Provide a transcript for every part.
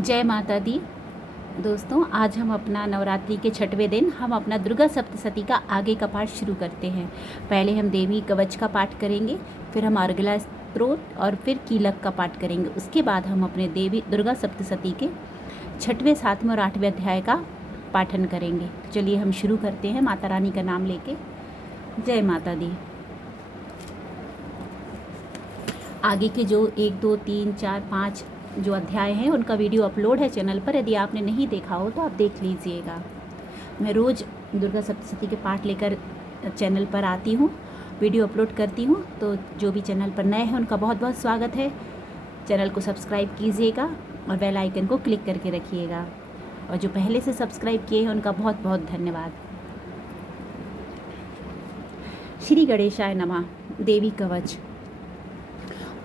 जय माता दी। दोस्तों, आज हम अपना नवरात्रि के छठवें दिन हम अपना दुर्गा सप्तशती का आगे का पाठ शुरू करते हैं। पहले हम देवी कवच का पाठ करेंगे, फिर हम अर्गला स्तोत्र और फिर कीलक का पाठ करेंगे। उसके बाद हम अपने देवी दुर्गा सप्तशती के छठवें, सातवें और आठवें अध्याय का पाठन करेंगे। चलिए हम शुरू करते हैं माता रानी का नाम लेके। जय माता दी। आगे के जो 1, 2, 3, 4, 5 जो अध्याय हैं उनका वीडियो अपलोड है चैनल पर। यदि आपने नहीं देखा हो तो आप देख लीजिएगा। मैं रोज़ दुर्गा सप्तशती के पाठ लेकर चैनल पर आती हूँ, वीडियो अपलोड करती हूँ। तो जो भी चैनल पर नए हैं उनका बहुत बहुत स्वागत है। चैनल को सब्सक्राइब कीजिएगा और बेल आइकन को क्लिक करके रखिएगा। और जो पहले से सब्सक्राइब किए हैं उनका बहुत बहुत धन्यवाद। श्री गणेशाय नमः। देवी कवच।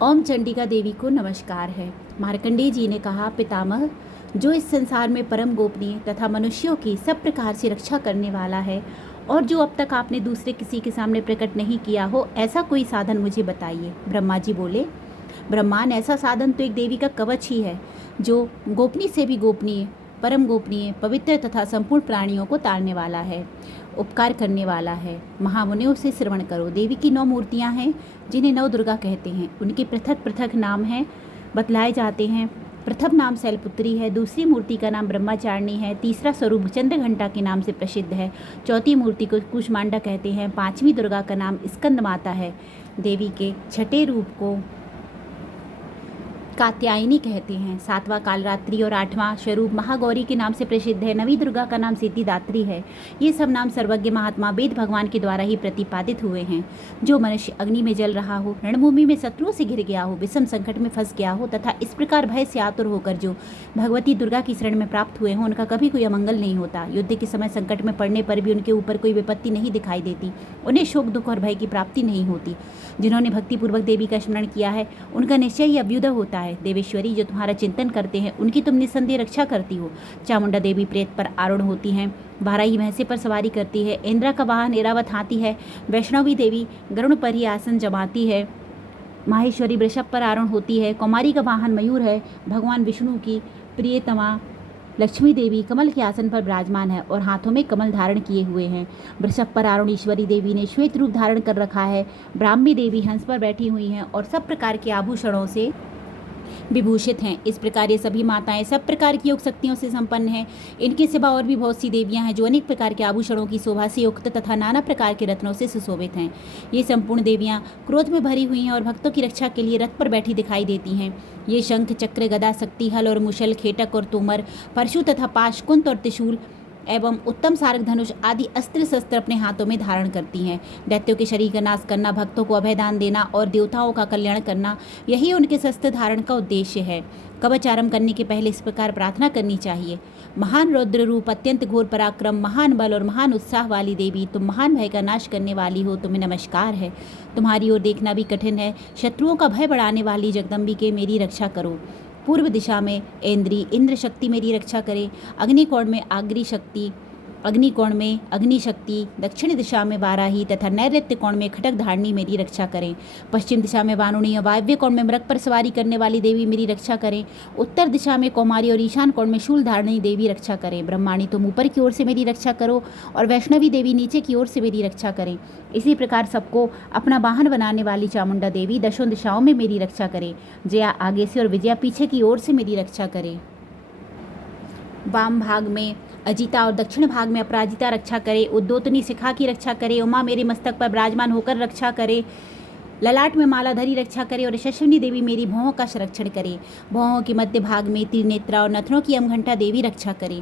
ओम चंडिका देवी को नमस्कार है। मार्कंडेय जी ने कहा, पितामह, जो इस संसार में परम गोपनीय तथा मनुष्यों की सब प्रकार से रक्षा करने वाला है और जो अब तक आपने दूसरे किसी के सामने प्रकट नहीं किया हो, ऐसा कोई साधन मुझे बताइए। ब्रह्मा जी बोले, ब्रह्मांड, ऐसा साधन तो एक देवी का कवच ही है, जो गोपनीय से भी गोपनीय, परम गोपनीय, पवित्र तथा संपूर्ण प्राणियों को तारने वाला है, उपकार करने वाला है। महामुनियों से श्रवण करो। देवी की 9 मूर्तियां हैं जिन्हें 9 दुर्गा कहते हैं। उनके पृथक पृथक नाम हैं, बतलाए जाते हैं। प्रथम नाम शैलपुत्री है, दूसरी मूर्ति का नाम ब्रह्मचारिणी है, तीसरा स्वरूप चंद्रघंटा के नाम से प्रसिद्ध है, चौथी मूर्ति को कूष्मांडा कहते हैं, 5वीं दुर्गा का नाम स्कंद माता है, देवी के छठे रूप को कात्यायनी कहते हैं, 7वां कालरात्रि और 8वां स्वरूप महागौरी के नाम से प्रसिद्ध है, 9वीं दुर्गा का नाम सिद्धिदात्री है। ये सब नाम सर्वज्ञ महात्मा वेद भगवान के द्वारा ही प्रतिपादित हुए हैं। जो मनुष्य अग्नि में जल रहा हो, रणभूमि में शत्रुओं से घिर गया हो, विषम संकट में फंस गया हो तथा इस प्रकार भय से आतुर होकर जो भगवती दुर्गा की शरण में प्राप्त हुए हों, उनका कभी कोई अमंगल नहीं होता। युद्ध के समय संकट में पड़ने पर भी उनके ऊपर कोई विपत्ति नहीं दिखाई देती। उन्हें शोक, दुख और भय की प्राप्ति नहीं होती। जिन्होंने भक्तिपूर्वक देवी का स्मरण किया है उनका निश्चय ही अभ्युदय होता है। देवेश्वरी, जो तुम्हारा चिंतन करते हैं उनकी तुम निस्संदेह रक्षा करती हो। चामुंडा देवी प्रेत पर आरूढ़ होती हैं, बाराही भैंसे पर सवारी करती है। इंद्रा का वाहन ऐरावत हाथी है। वैष्णवी देवी गरुड़ पर ही आसन जमाती है। माहेश्वरी वृषभ पर आरूढ़ होती है। कुमारी का वाहन मयूर है। भगवान विष्णु की प्रियतमा लक्ष्मी देवी कमल के आसन पर विराजमान है और हाथों में कमल धारण किए हुए हैं। वृषभ पर आरूढ़ ईश्वरी देवी ने श्वेत रूप धारण कर रखा है। ब्राह्मी देवी हंस पर बैठी हुई हैं और सब प्रकार के आभूषणों से विभूषित हैं। इस प्रकार ये सभी माताएं सब प्रकार की योग शक्तियों से संपन्न हैं। इनके सिवा और भी बहुत सी देवियां हैं जो अनेक प्रकार के आभूषणों की शोभा से युक्त तथा नाना प्रकार के रत्नों से सुशोभित हैं। ये संपूर्ण देवियां क्रोध में भरी हुई हैं और भक्तों की रक्षा के लिए रथ पर बैठी दिखाई देती हैं। ये शंख, चक्र, गदा, शक्ति, हल और मुशल, खेटक और तोमर, परशु तथा पाश, कुंत और त्रिशूल एवं उत्तम सारक, धनुष आदि अस्त्र शस्त्र अपने हाथों में धारण करती हैं। दैत्यों के शरीर का नाश करना, भक्तों को अभयदान देना और देवताओं का कल्याण करना, यही उनके शस्त्र धारण का उद्देश्य है। कवच आरंभ करने के पहले इस प्रकार प्रार्थना करनी चाहिए। महान रौद्र रूप, अत्यंत घोर पराक्रम, महान बल और महान उत्साह वाली देवी, तुम महान भय का नाश करने वाली हो, तुम्हें नमस्कार है। तुम्हारी ओर देखना भी कठिन है। शत्रुओं का भय बढ़ाने वाली जगदम्बिके, मेरी रक्षा करो। पूर्व दिशा में इंद्री, इंद्र शक्ति मेरी रक्षा करे। अग्निकोण में आग्री शक्ति, अग्निकोण में अग्नि शक्ति, दक्षिण दिशा में वाराही तथा नैऋत्य कोण में खटक धारणी मेरी रक्षा करें। पश्चिम दिशा में वारुणी, वायव्य कोण में मृग पर सवारी करने वाली देवी मेरी रक्षा करें। उत्तर दिशा में कौमारी और ईशान कोण में शूल धारणी देवी रक्षा करें। ब्रह्माणी, तुम ऊपर की ओर से मेरी रक्षा करो और वैष्णवी देवी नीचे की ओर से मेरी रक्षा करें। इसी प्रकार सबको अपना वाहन बनाने वाली चामुंडा देवी दशों दिशाओं में मेरी रक्षा करें। जया आगे से और विजया पीछे की ओर से मेरी रक्षा करें। वाम भाग में अजिता और दक्षिण भाग में अपराजिता रक्षा करे। उद्योतनी शिखा की रक्षा करे। उमा मेरे मस्तक पर विराजमान होकर रक्षा करे। ललाट में मालाधरी रक्षा करे और यशस्विनी देवी मेरी भौहों का संरक्षण करे। भौहों के मध्य भाग में त्रिनेत्रा और नथनों की अमघंटा देवी रक्षा करे।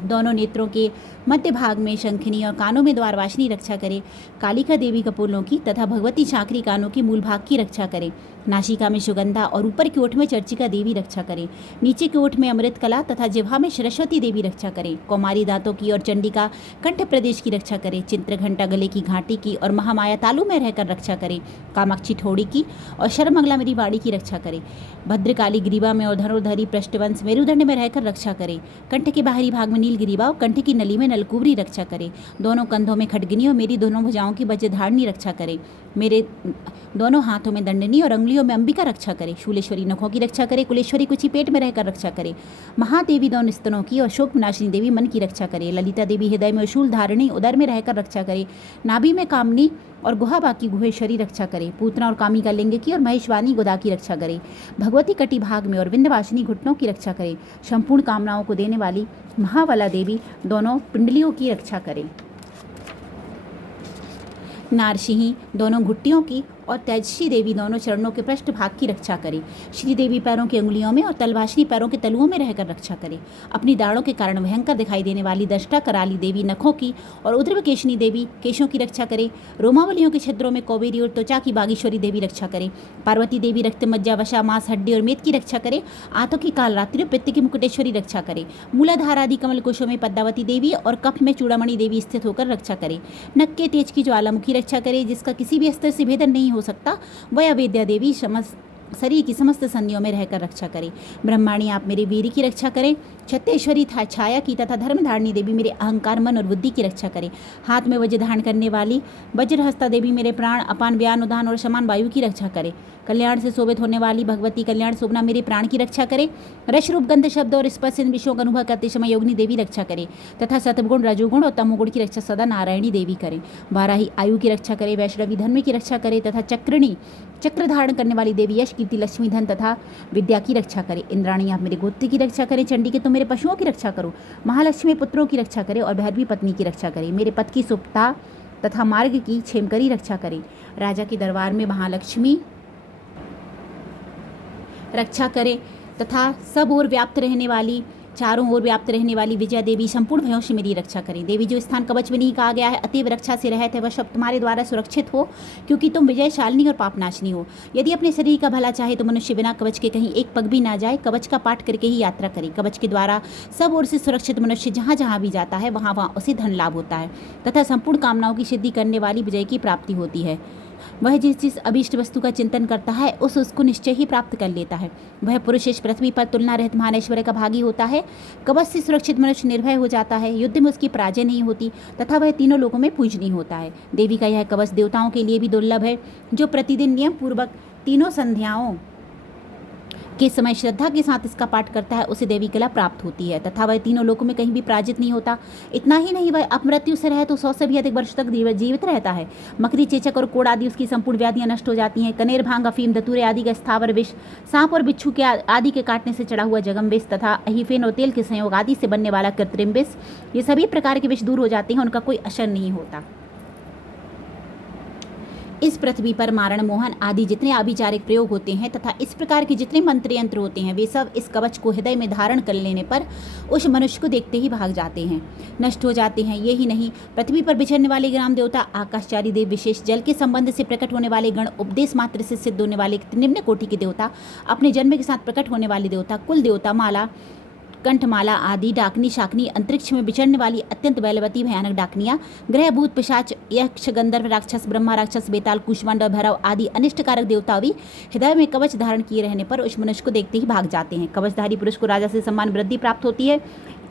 दोनों नेत्रों के मध्य भाग में शंखनी और कानों में द्वारवासिनी रक्षा करे। कालिका देवी कपोलों की तथा भगवती चाकरी कानों की मूल भाग की रक्षा करे। नासिका में सुगंधा और ऊपर की ओठ में चर्चिका देवी रक्षा करे। नीचे की ओठ में अमृत कला तथा जिह्वा में सरस्वती देवी रक्षा करे। कौमारी दांतों की और चंडिका कंठ प्रदेश की रक्षा करे। चित्रघंटा गले की घाटी की और महामाया तालु में रहकर रक्षा करे। कामाक्षी ठोड़ी की और शर्मंगला मेरी वाड़ी की रक्षा करे। भद्रकाली ग्रीवा में और धनुर्धरी पृष्ठवंश मेरुदंड में रहकर रक्षा करे। कंठ के बाहरी भाग में नील ग्रीवा और कंठ की नली में नलकुबरी रक्षा करे। दोनों कंधों में खड्गनी और मेरी दोनों भुजाओं की वज्रधारणी रक्षा करे। मेरे दोनों हाथों में दंडनी और अंगुलियों में अंबिका रक्षा करे। शूलेश्वरी नखों की रक्षा करे। कुलेश्वरी कुची पेट में रहकर रक्षा करे। महादेवी दोनों स्तनों की और शोक विनाशिनी देवी मन की रक्षा करे। ललिता देवी हृदय में शूल धारिणी उदर में रहकर रक्षा करे। नाभि में कामनी और गुहा की गुहेश्वरी रक्षा करे। पूतना और कामिका लिंग की और महेशवानी गोदा की रक्षा करे। भगवती कटी भाग में और विंध्यवासिनी घुटनों की रक्षा करे। संपूर्ण कामनाओं को देने वाली महाबला देवी दोनों पिंडलियों की रक्षा करे। नारसिंही दोनों घुट्टियों की और तेजस्वी देवी दोनों चरणों के पृष्ठ भाग की रक्षा करे। श्रीदेवी पैरों की अंगुलियों में और तलवासिनी पैरों के तलुओं में रहकर रक्षा करे। अपनी दाढ़ों के कारण भयंकर दिखाई देने वाली दष्टा कराली देवी नखों की और उद्रवकेशनी देवी केशों की रक्षा करे। रोमावलियों के छिद्रों में कौबेरी और त्वचा की बागेश्वरी देवी रक्षा करे। पार्वती देवी रक्त मज्जा वशा मांस हड्डी और मेद की रक्षा करे। आंतों की कालरात्रि और पित्त की मुकुटेश्वरी रक्षा करे। मूलाधार आदि कमल कोशों में पद्मावती देवी और कफ में चूड़ामणि देवी स्थित होकर रक्षा करे। नक के तेज की ज्वालामुखी रक्षा करे, जिसका किसी भी स्तर से भेदन नहीं हो सकता। वह अवेद्या देवी शरीर की समस्त संधियों में रहकर रक्षा करे। ब्रह्माणी आप मेरे वीर की रक्षा करें। छत्तेश्वरी था छाया की तथा धर्मधारिणी देवी मेरे अहंकार मन और बुद्धि की रक्षा करे। हाथ में वज्र धारण करने वाली वज्रहस्ता देवी मेरे प्राण अपान व्यान उदान और समान वायु की रक्षा करे। कल्याण से शोभित होने वाली भगवती कल्याण शोभना मेरे प्राण की रक्षा करे। रस रूप गंध शब्द और स्पर्श इन विषयों का अनुभव करते समय योगिनी देवी रक्षा करे तथा सतगुण रजोगुण और तमोगुण की रक्षा सदा नारायणी देवी करे। वाराही आयु की रक्षा करे। वैष्णवी धर्म की रक्षा करे तथा चक्रिणी चक्र धारण करने वाली देवी यश कीर्ति लक्ष्मी धन तथा विद्या की रक्षा करे। इंद्राणी आप मेरे गोत्र की रक्षा करें। चंडी के तुम मेरे पशुओं की रक्षा करो। महालक्ष्मी पुत्रों की रक्षा करे और भैरवी पत्नी की रक्षा करे। मेरे पथ की सुप्ता तथा मार्ग की क्षेमकरी रक्षा करे। राजा के दरबार में महालक्ष्मी रक्षा करे तथा सब ओर व्याप्त रहने वाली चारों ओर व्याप्त रहने वाली विजया देवी संपूर्ण भयों से मेरी रक्षा करें। देवी जो स्थान कवच में नहीं कहा गया है अतीव रक्षा से रहते है वह शब्द तुम्हारे द्वारा सुरक्षित हो, क्योंकि तुम विजयशालिनी और पापनाशिनी हो। यदि अपने शरीर का भला चाहे तो मनुष्य बिना कवच के कहीं एक पग भी ना जाए, कवच का पाठ करके ही यात्रा करे। कवच के द्वारा सब ओर से सुरक्षित मनुष्य जहाँ जहाँ भी जाता है वहाँ वहाँ उसे धन लाभ होता है तथा संपूर्ण कामनाओं की सिद्धि करने वाली विजय की प्राप्ति होती है। वह जिस अभीष्ट वस्तु का चिंतन करता है उसको निश्चय ही प्राप्त कर लेता है। वह पुरुष इस पृथ्वी पर तुलना रहित महान ऐश्वर्य का भागी होता है। कवच से सुरक्षित मनुष्य निर्भय हो जाता है। युद्ध में उसकी पराजय नहीं होती तथा वह तीनों लोगों में पूजनीय होता है। देवी का यह कवच देवताओं के लिए भी दुर्लभ है। जो प्रतिदिन नियम पूर्वक तीनों संध्याओं के समय श्रद्धा के साथ इसका पाठ करता है उसे देवी कला प्राप्त होती है तथा वह तीनों लोकों में कहीं भी पराजित नहीं होता। इतना ही नहीं, वह अपमृत्यु से रहे तो 100 से भी अधिक वर्ष तक जीवित रहता है। मकड़ी, चेचक और कोड़ आदि उसकी संपूर्ण व्याधियां नष्ट हो जाती हैं। कनेर, भांग, अफीम, धतूरे आदि का स्थावर विष, सांप और बिच्छू के आदि के काटने से चढ़ा हुआ जगम विष तथा अहिफेन और तेल के संयोग आदि से बनने वाला कृत्रिम विष, ये सभी प्रकार के विष दूर हो जाते हैं, उनका कोई असर नहीं होता। इस पृथ्वी पर मारण, मोहन आदि जितने आभिचारिक प्रयोग होते हैं तथा इस प्रकार के जितने मंत्र यंत्र होते हैं वे सब इस कवच को हृदय में धारण कर लेने पर उस मनुष्य को देखते ही भाग जाते हैं, नष्ट हो जाते हैं। ये ही नहीं, पृथ्वी पर विचरने वाले ग्राम देवता, आकाशचारी देव, विशेष जल के संबंध से प्रकट होने वाले गण, उपदेश मात्र से सिद्ध होने वाले निम्न कोटि के देवता, अपने जन्म के साथ प्रकट होने वाले देवता, कुल देवता, माला, कंठमाला आदि, डाकनी, शाकनी, अंतरिक्ष में विचरने वाली अत्यंत बलवती भयानक डाकनियाँ, ग्रह, भूत, पिशाच, यक्ष, गंधर्व, राक्षस, ब्रह्मा राक्षस, बेताल, कुष्मांड और भैरव आदि अनिष्टकारक देवता भी हृदय में कवच धारण किए रहने पर उस मनुष्य को देखते ही भाग जाते हैं। कवचधारी पुरुष को राजा से सम्मान वृद्धि प्राप्त होती है।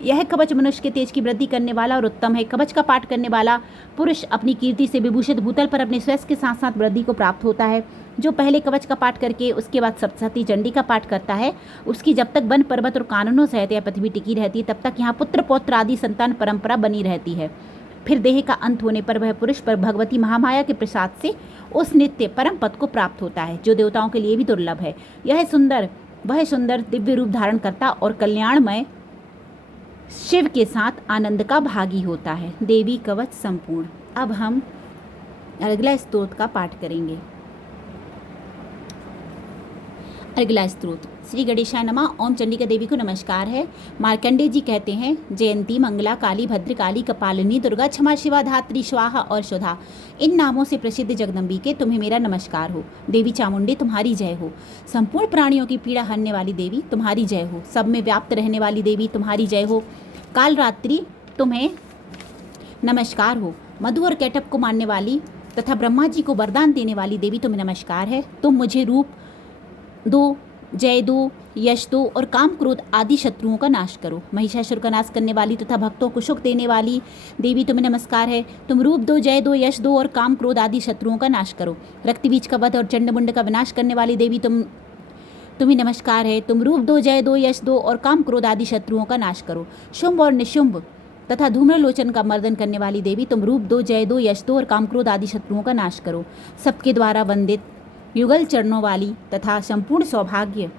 यह कवच मनुष्य के तेज की वृद्धि करने वाला और उत्तम है। कवच का पाठ करने वाला पुरुष अपनी कीर्ति से विभूषित भूतल पर अपने श्रेष्ठ के साथ साथ वृद्धि को प्राप्त होता है। जो पहले कवच का पाठ करके उसके बाद सप्तशती चंडी का पाठ करता है, उसकी जब तक वन पर्वत और कानूनों सहित यह पृथ्वी टिकी रहती है तब तक यहाँ पुत्र पौत्र आदि संतान परंपरा बनी रहती है। फिर देह का अंत होने पर वह पुरुष पर भगवती महामाया के प्रसाद से उस नित्य परम पद को प्राप्त होता है, जो देवताओं के लिए भी दुर्लभ है। वह सुंदर दिव्य रूप धारण करता और कल्याणमय शिव के साथ आनंद का भागी होता है। देवी कवच संपूर्ण। अब हम अगला स्तोत्र का पाठ करेंगे। अगला स्तोत्र। श्री गणेशाय नमः। ओम चंडिका देवी को नमस्कार है। मार्कंडेय जी कहते हैं, जयंती, मंगला, काली, भद्रकाली, कपालिनी, दुर्गा, क्षमा, शिवा, धात्री, स्वाहा और सुधा, इन नामों से प्रसिद्ध जगदम्बिके तुम्हें मेरा नमस्कार हो। देवी चामुंडी तुम्हारी जय हो। संपूर्ण प्राणियों की पीड़ा हरने वाली देवी तुम्हारी जय हो। सब में व्याप्त रहने वाली देवी तुम्हारी जय हो। काल रात्रि तुम्हें नमस्कार हो। मधु और कैटअप को मारने वाली तथा ब्रह्मा जी को वरदान देने वाली देवी तुम्हें नमस्कार है। तुम मुझे रूप दो जय दो, यश दो और काम क्रोध आदि शत्रुओं का नाश करो। महिषासुर का नाश करने वाली तथा भक्तों को सुख देने वाली देवी तुम्हें नमस्कार है। तुम रूप दो, जय दो, यश दो और काम क्रोध आदि शत्रुओं का नाश करो। रक्तबीज का वध और चंडमुंड का विनाश करने वाली देवी तुम्हें नमस्कार है। तुम रूप दो, जय दो, यश दो और काम क्रोध आदि शत्रुओं का नाश करो। शुंभ और निशुंभ तथा धूम्रलोचन का मर्दन करने वाली देवी तुम रूप दो, जय दो, यश दो और काम क्रोध आदि शत्रुओं का नाश करो। सबके द्वारा वंदित युगल चरणों वाली तथा संपूर्ण सौभाग्य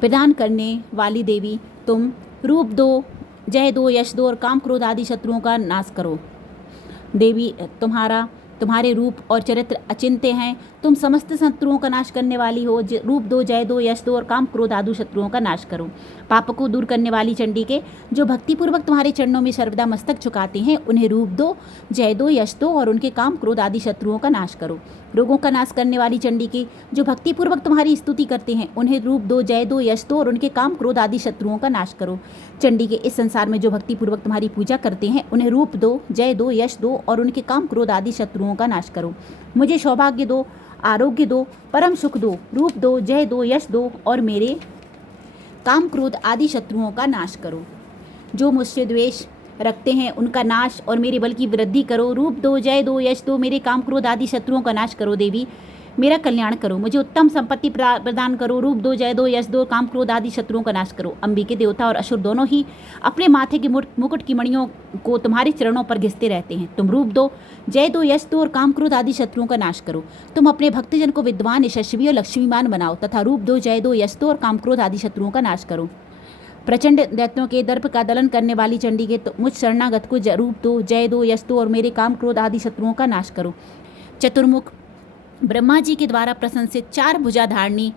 प्रदान करने वाली देवी तुम रूप दो, जय दो, यश दो और काम क्रोध आदि शत्रुओं का नाश करो। देवी तुम्हारे रूप और चरित्र अचिंत्य हैं। तुम समस्त शत्रुओं का नाश करने वाली हो। रूप दो, जय दो, यश दो और काम क्रोध आदि शत्रुओं का नाश करो। पाप को दूर करने वाली चंडी के जो भक्तिपूर्वक तुम्हारे चरणों में सर्वदा मस्तक झुकाते हैं उन्हें रूप दो, जय दो, यश दो और उनके काम क्रोध आदि शत्रुओं का नाश करो। रोगों का नाश करने वाली चंडी के जो भक्तिपूर्वक तुम्हारी स्तुति करते हैं उन्हें रूप दो, जय दो, यश दो और उनके काम क्रोध आदि शत्रुओं का नाश करो। चंडी के इस संसार में जो भक्तिपूर्वक तुम्हारी पूजा करते हैं उन्हें रूप दो, जय दो, यश दो और उनके काम क्रोध आदि शत्रुओं का नाश करो। मुझे सौभाग्य दो, आरोग्य दो, परम सुख दो, रूप दो, जय दो, यश दो और मेरे काम क्रोध आदि शत्रुओं का नाश करो। जो मुझसे द्वेष रखते हैं उनका नाश और मेरे बल की वृद्धि करो। रूप दो, जय दो, यश दो, मेरे काम क्रोध आदि शत्रुओं का नाश करो। देवी मेरा कल्याण करो, मुझे उत्तम संपत्ति प्रदान करो। रूप दो, जय दो, यश दो, काम क्रोध आदि शत्रुओं का नाश करो। अंबिके देवता और असुर दोनों ही अपने माथे के मुकुट की मणियों को तुम्हारे चरणों पर घिसते रहते हैं। तुम रूप दो, जय दो, यश दो और काम क्रोध आदि शत्रुओं का नाश करो। तुम अपने भक्तजन को विद्वान, यशस्वी और लक्ष्मीमान बनाओ तथा रूप दो, जय दो, यश दो और काम क्रोध आदि शत्रुओं का नाश करो। प्रचंड दैत्यों के दर्प का दलन करने वाली चंडी के मुझ शरणागत को रूप दो, जय दो, यश दो और मेरे काम क्रोध आदि शत्रुओं का नाश करो। चतुर्मुख ब्रह्मा जी के द्वारा प्रशंसित चार भुजाधारिणी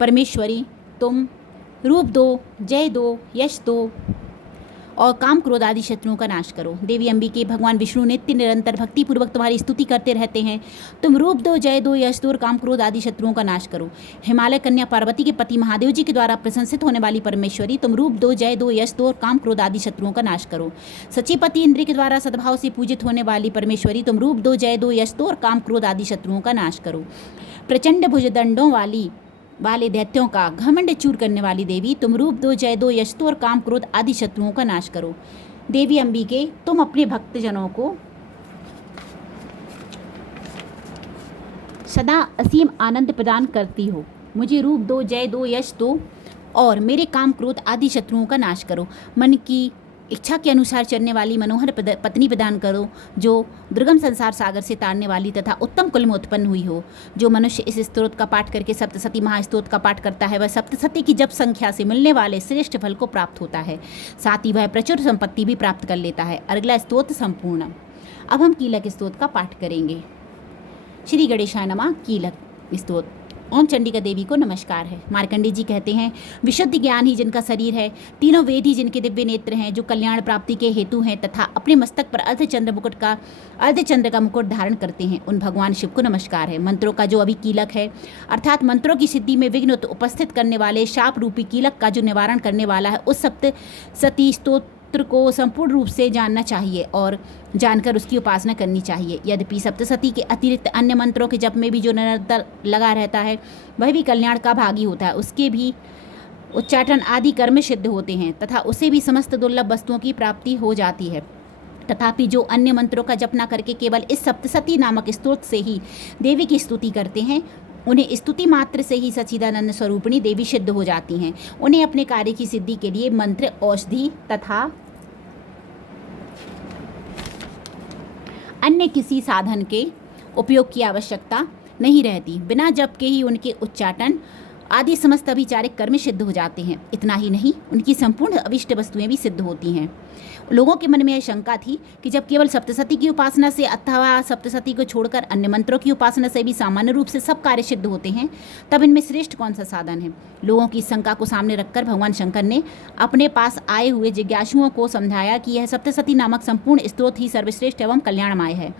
परमेश्वरी तुम रूप दो, जय दो, यश दो और काम क्रोध आदि शत्रुओं का नाश करो। देवी अंबिके भगवान विष्णु नित्य निरंतर भक्तिपूर्वक तुम्हारी स्तुति करते रहते हैं। तुम रूप दो, जय दो, यश दो और काम क्रोध आदि शत्रुओं का नाश करो। हिमालय कन्या पार्वती के पति महादेव जी के द्वारा प्रशंसित होने वाली परमेश्वरी तुम रूप दो, जय दो, यश दो और काम क्रोध आदि शत्रुओं का नाश करो। सचिपति इंद्र के द्वारा सद्भाव से पूजित होने वाली परमेश्वरी तुम रूप दो, जय दो, यश दो और काम क्रोध आदि शत्रुओं का नाश करो। प्रचंड भुजदंडों वाले दैत्यों का घमंड चूर करने वाली देवी तुम रूप दो, जय दो, यश दो और काम क्रोध आदि शत्रुओं का नाश करो। देवी अंबिके तुम अपने भक्तजनों को सदा असीम आनंद प्रदान करती हो। मुझे रूप दो, जय दो, यश दो और मेरे काम क्रोध आदि शत्रुओं का नाश करो। मन की इच्छा के अनुसार चलने वाली मनोहर पत्नी प्रदान करो जो दुर्गम संसार सागर से तारने वाली तथा उत्तम कुल में उत्पन्न हुई हो। जो मनुष्य इस स्तोत्र का पाठ करके सप्तसती महास्तोत्र का पाठ करता है वह सप्तसती की जप संख्या से मिलने वाले श्रेष्ठ फल को प्राप्त होता है। साथ ही वह प्रचुर संपत्ति भी प्राप्त कर लेता है। अगला स्तोत्र संपूर्ण। अब हम कीलक स्तोत्र का पाठ करेंगे। श्री गणेशाय नमः। कीलक स्तोत्र। ओम चंडिका देवी को नमस्कार है। मार्कंडेय जी कहते हैं, विशुद्ध ज्ञान ही जिनका शरीर है, तीनों वेद ही जिनके दिव्य नेत्र हैं, जो कल्याण प्राप्ति के हेतु हैं तथा अपने मस्तक पर अर्धचंद्र का मुकुट धारण करते हैं, उन भगवान शिव को नमस्कार है। मंत्रों का जो अभी कीलक है अर्थात मंत्रों की सिद्धि में विघ्न उपस्थित करने वाले शाप रूपी कीलक का जो निवारण करने वाला है, उस सप्तसती स्तोत्र को संपूर्ण रूप से जानना चाहिए और जानकर उसकी उपासना करनी चाहिए। यद्यपि सप्तसती के अतिरिक्त अन्य मंत्रों के जप में भी जो निरंतर लगा रहता है वह भी कल्याण का भागी होता है। उसके भी उच्चाटन आदि कर्म सिद्ध होते हैं तथा उसे भी समस्त दुर्लभ वस्तुओं की प्राप्ति हो जाती है। तथापि जो अन्य मंत्रों का जप न करके केवल इस सप्तसती नामक स्तोत्र से ही देवी की स्तुति करते हैं, उन्हें स्तुति मात्र से ही सच्चिदानंद स्वरूपिणी देवी सिद्ध हो जाती हैं। उन्हें अपने कार्य की सिद्धि के लिए मंत्र, औषधि तथा अन्य किसी साधन के उपयोग की आवश्यकता नहीं रहती। बिना जप के ही उनके उच्चाटन आदि समस्त अभिचारिक कर्म सिद्ध हो जाते हैं। इतना ही नहीं, उनकी संपूर्ण अभिष्ट वस्तुएं भी सिद्ध होती हैं। लोगों के मन में यह शंका थी कि जब केवल सप्तसती की उपासना से अथवा सप्तसती को छोड़कर अन्य मंत्रों की उपासना से भी सामान्य रूप से सब कार्य सिद्ध होते हैं, तब इनमें श्रेष्ठ कौन सा साधन है। लोगों की इस शंका को सामने रखकर भगवान शंकर ने अपने पास आए हुए जिज्ञासुओं को समझाया कि यह सप्तसती नामक संपूर्ण स्तोत्र ही सर्वश्रेष्ठ एवं कल्याणमय है।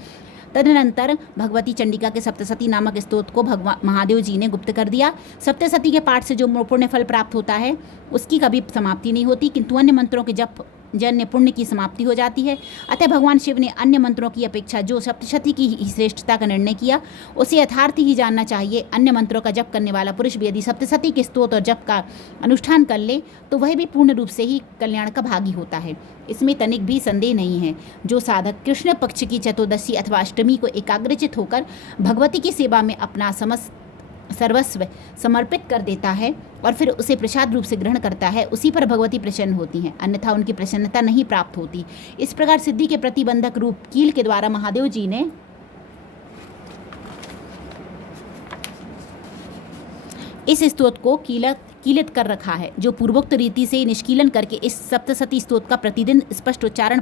तदनंतर भगवती चंडिका के सप्तसती नामक स्तोत्र को भगवान महादेव जी ने गुप्त कर दिया। सप्तसती के पाठ से जो पुण्य फल प्राप्त होता है उसकी कभी समाप्ति नहीं होती, किंतु अन्य मंत्रों के जप जन्य पुण्य की समाप्ति हो जाती है। अतः भगवान शिव ने अन्य मंत्रों की अपेक्षा जो सप्तशती की ही श्रेष्ठता का निर्णय किया उसे यथार्थ ही जानना चाहिए। अन्य मंत्रों का जप करने वाला पुरुष भी यदि सप्तशती के स्तोत्र और जप का अनुष्ठान कर ले तो वह भी पूर्ण रूप से ही कल्याण का भागी होता है। इसमें तनिक भी संदेह नहीं है। जो साधक कृष्ण पक्ष की चतुर्दशी अथवा अष्टमी को एकाग्रचित होकर भगवती की सेवा में अपना समस्त सर्वस्व समर्पित कर देता है और फिर उसे प्रसाद रूप से ग्रहण करता है, उसी पर भगवती प्रसन्न होती हैं, अन्यथा उनकी प्रसन्नता नहीं प्राप्त होती। इस प्रकार सिद्धि के प्रतिबंधक रूप कील के द्वारा महादेव जी ने इस स्तोत्र को कीलित कर रखा है। जो पूर्वोक्त रीति से निष्कीलन करके इस सप्तशती स्तोत्र का प्रतिदिन स्पष्ट उच्चारण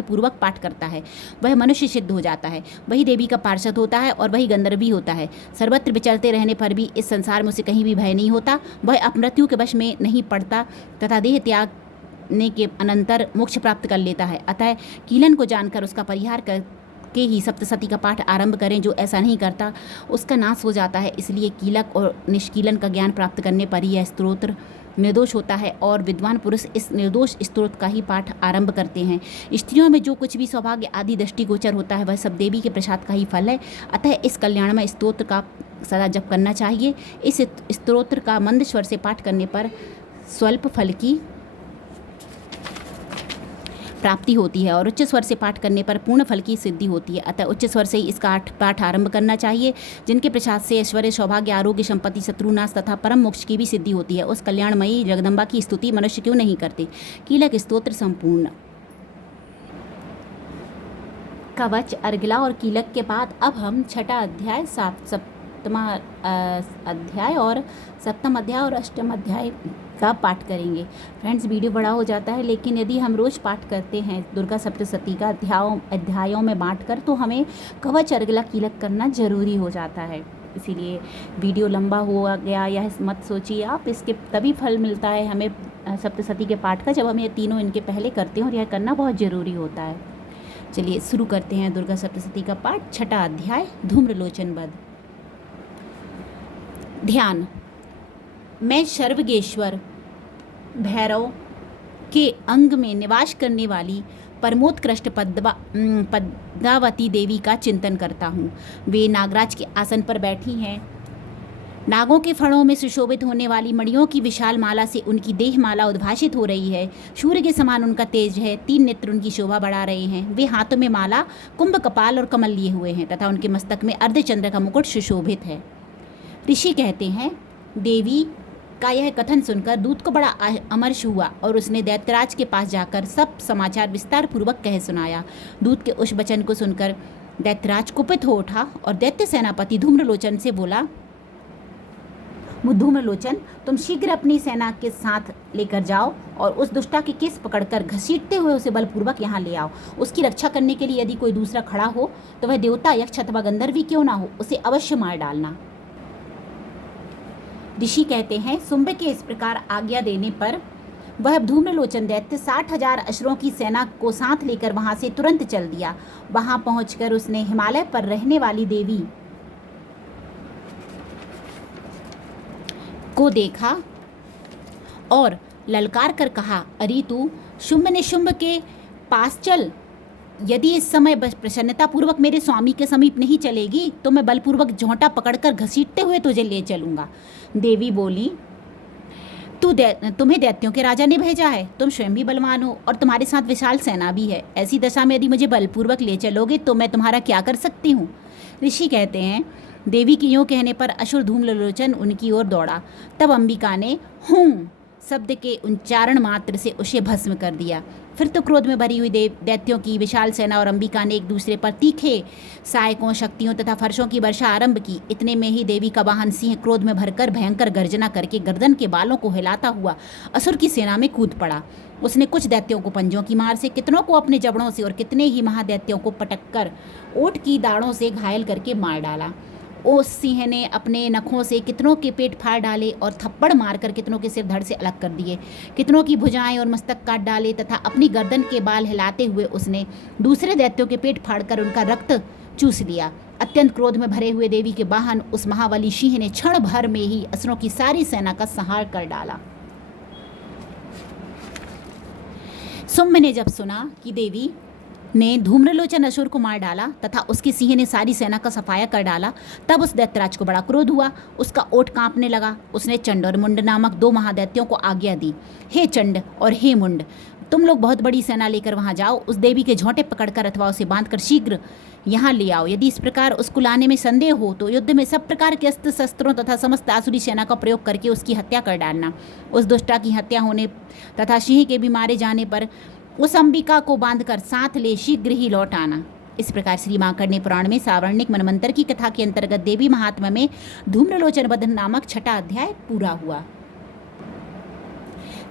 पूर्वक पाठ करता है वह मनुष्य सिद्ध हो जाता है, वही देवी का पार्षद होता है और वही गंधर्व भी होता है। सर्वत्र विचरते रहने पर भी इस संसार में उसे कहीं भी भय नहीं होता। वह अपमृत्यु के वश में नहीं पड़ता तथा देह त्यागने के अनंतर मोक्ष प्राप्त कर लेता है। अतः कीलन को जानकर उसका परिहार कर के ही सप्तशती का पाठ आरंभ करें। जो ऐसा नहीं करता उसका नाश हो जाता है। इसलिए कीलक और निष्कीलन का ज्ञान प्राप्त करने पर ही यह स्तोत्र निर्दोष होता है और विद्वान पुरुष इस निर्दोष स्तोत्र का ही पाठ आरंभ करते हैं। स्त्रियों में जो कुछ भी सौभाग्य आदि दृष्टिगोचर होता है वह सब देवी के प्रसाद का ही फल है। अतः इस कल्याणमय स्तोत्र का सदा जप करना चाहिए। इस स्तोत्र का मंद स्वर से पाठ करने पर स्वल्प फल की प्राप्ति होती है और उच्च स्वर से पाठ करने पर पूर्ण फल की सिद्धि होती है। अतः उच्च स्वर से ही इसका पाठ आरंभ करना चाहिए। जिनके प्रसाद से ऐश्वर्य, सौभाग्य, आरोग्य, संपत्ति, शत्रुनाश तथा परम मोक्ष की भी सिद्धि होती है, उस कल्याणमयी जगदम्बा की स्तुति मनुष्य क्यों नहीं करते। कीलक स्तोत्र संपूर्ण। कवच, अर्गला और कीलक के बाद अब हम छठा अध्याय, सप्तम अध्याय और अष्टम अध्याय का पाठ करेंगे। फ्रेंड्स, वीडियो बड़ा हो जाता है, लेकिन यदि हम रोज़ पाठ करते हैं दुर्गा सप्तशती का अध्यायों में बांटकर तो हमें कवच, अर्गला, कीलक करना ज़रूरी हो जाता है। इसीलिए वीडियो लंबा हो गया यह मत सोचिए आप। इसके तभी फल मिलता है हमें सप्तशती के पाठ का जब हम ये तीनों इनके पहले करते हैं और यह करना बहुत ज़रूरी होता है। चलिए शुरू करते हैं दुर्गा सप्तशती का पाठ। छठा अध्याय, धूम्रलोचन वध। ध्यान। मैं सर्वगेश्वर भैरव के अंग में निवास करने वाली परमोत्कृष्ट पद्मावती देवी का चिंतन करता हूँ। वे नागराज के आसन पर बैठी हैं। नागों के फणों में सुशोभित होने वाली मणियों की विशाल माला से उनकी देहमाला उद्भासित हो रही है। सूर्य के समान उनका तेज है। 3 नेत्र उनकी शोभा बढ़ा रहे हैं। वे हाथों में माला, कुंभ, कपाल और कमल लिए हुए हैं तथा उनके मस्तक में अर्धचंद्र का मुकुट सुशोभित है। ऋषि कहते हैं, देवी का यह कथन सुनकर दूत को बड़ा अमर्ष हुआ और उसने दैत्यराज के पास जाकर सब समाचार विस्तार पूर्वक कह सुनाया। दूत के उस वचन को सुनकर दैत्यराज कुपित हो उठा और दैत्य सेनापति धूम्रलोचन से बोला, धूम्रलोचन, तुम शीघ्र अपनी सेना के साथ लेकर जाओ और उस दुष्टा के केस पकड़कर घसीटते हुए उसे बलपूर्वक यहाँ ले आओ। उसकी रक्षा करने के लिए यदि कोई दूसरा खड़ा हो तो वह देवता, यक्ष अथवा गंधर्व भी क्यों ना हो, उसे अवश्य मार डालना। ऋषि कहते हैं, शुंभ के इस प्रकार आज्ञा देने पर वह धूम्रलोचन दैत्य 60,000 असुरों की सेना को साथ लेकर वहां से तुरंत चल दिया। वहां पहुंचकर उसने हिमालय पर रहने वाली देवी को देखा और ललकार कर कहा, अरे तू शुंभ ने शुंभ के पास चल। यदि इस समय प्रसन्नतापूर्वक मेरे स्वामी के समीप नहीं चलेगी तो मैं बलपूर्वक झोंटा पकड़कर घसीटते हुए तुझे ले चलूँगा। देवी बोली, तुम्हें दैत्यों के राजा ने भेजा है, तुम स्वयं भी बलवान हो और तुम्हारे साथ विशाल सेना भी है। ऐसी दशा में यदि मुझे बलपूर्वक ले चलोगे तो मैं तुम्हारा क्या कर सकती हूँ। ऋषि कहते हैं, देवी की यूँ कहने पर असुर धूम्रलोचन उनकी ओर दौड़ा। तब अंबिका ने हूँ शब्द के उच्चारण मात्र से उसे भस्म कर दिया। फिर तो क्रोध में भरी हुई दैत्यों की विशाल सेना और अंबिका ने एक दूसरे पर तीखे सहायकों, शक्तियों तथा फर्शों की वर्षा आरंभ की। इतने में ही देवी का वाहन सिंह क्रोध में भरकर भयंकर गर्जना करके गर्दन के बालों को हिलाता हुआ असुर की सेना में कूद पड़ा। उसने कुछ दैत्यों को पंजों की मार से, कितनों को अपने जबड़ों से और कितने ही महादैत्यों को पटककर ओट की दाढ़ों से घायल करके मार डाला। उस सिंह ने अपने नखों से कितनों के पेट फाड़ डाले और थप्पड़ मारकर कितनों के सिर धड़ से अलग कर दिए। कितनों की भुजाएं और मस्तक काट डाले तथा अपनी गर्दन के बाल हिलाते हुए उसने दूसरे दैत्यों के पेट फाड़कर उनका रक्त चूस लिया। अत्यंत क्रोध में भरे हुए देवी के वाहन उस महाबली सिंह ने क्षण भर में ही असुरों की सारी सेना का संहार कर डाला। शुंभ ने जब सुना कि देवी ने धूम्रलोचन असुर को मार डाला तथा उसके सिंह ने सारी सेना का सफाया कर डाला, तब उस दैत्यराज को बड़ा क्रोध हुआ। उसका ओठ कांपने लगा। उसने चंड और मुंड नामक 2 महादैत्यों को आज्ञा दी, हे चंड और हे मुंड, तुम लोग बहुत बड़ी सेना लेकर वहां जाओ। उस देवी के झोंटे पकड़कर अथवा उसे बांधकर शीघ्र यहाँ ले आओ। यदि इस प्रकार उसको लाने में संदेह हो तो युद्ध में सब प्रकार के अस्त्र शस्त्रों तथा समस्त आसुरी सेना का प्रयोग करके उसकी हत्या कर डालना। उस दुष्टा की हत्या होने तथा सिंह के भी मारे जाने पर उस अंबिका को बांधकर साथ ले शीघ्र ही लौट आना। इस प्रकार श्री मार्कंडेय पुराण में सावर्णिक मनमंत्र की कथा के अंतर्गत देवी महात्म्य में धूम्रलोचन वध नामक 6वां अध्याय पूरा हुआ।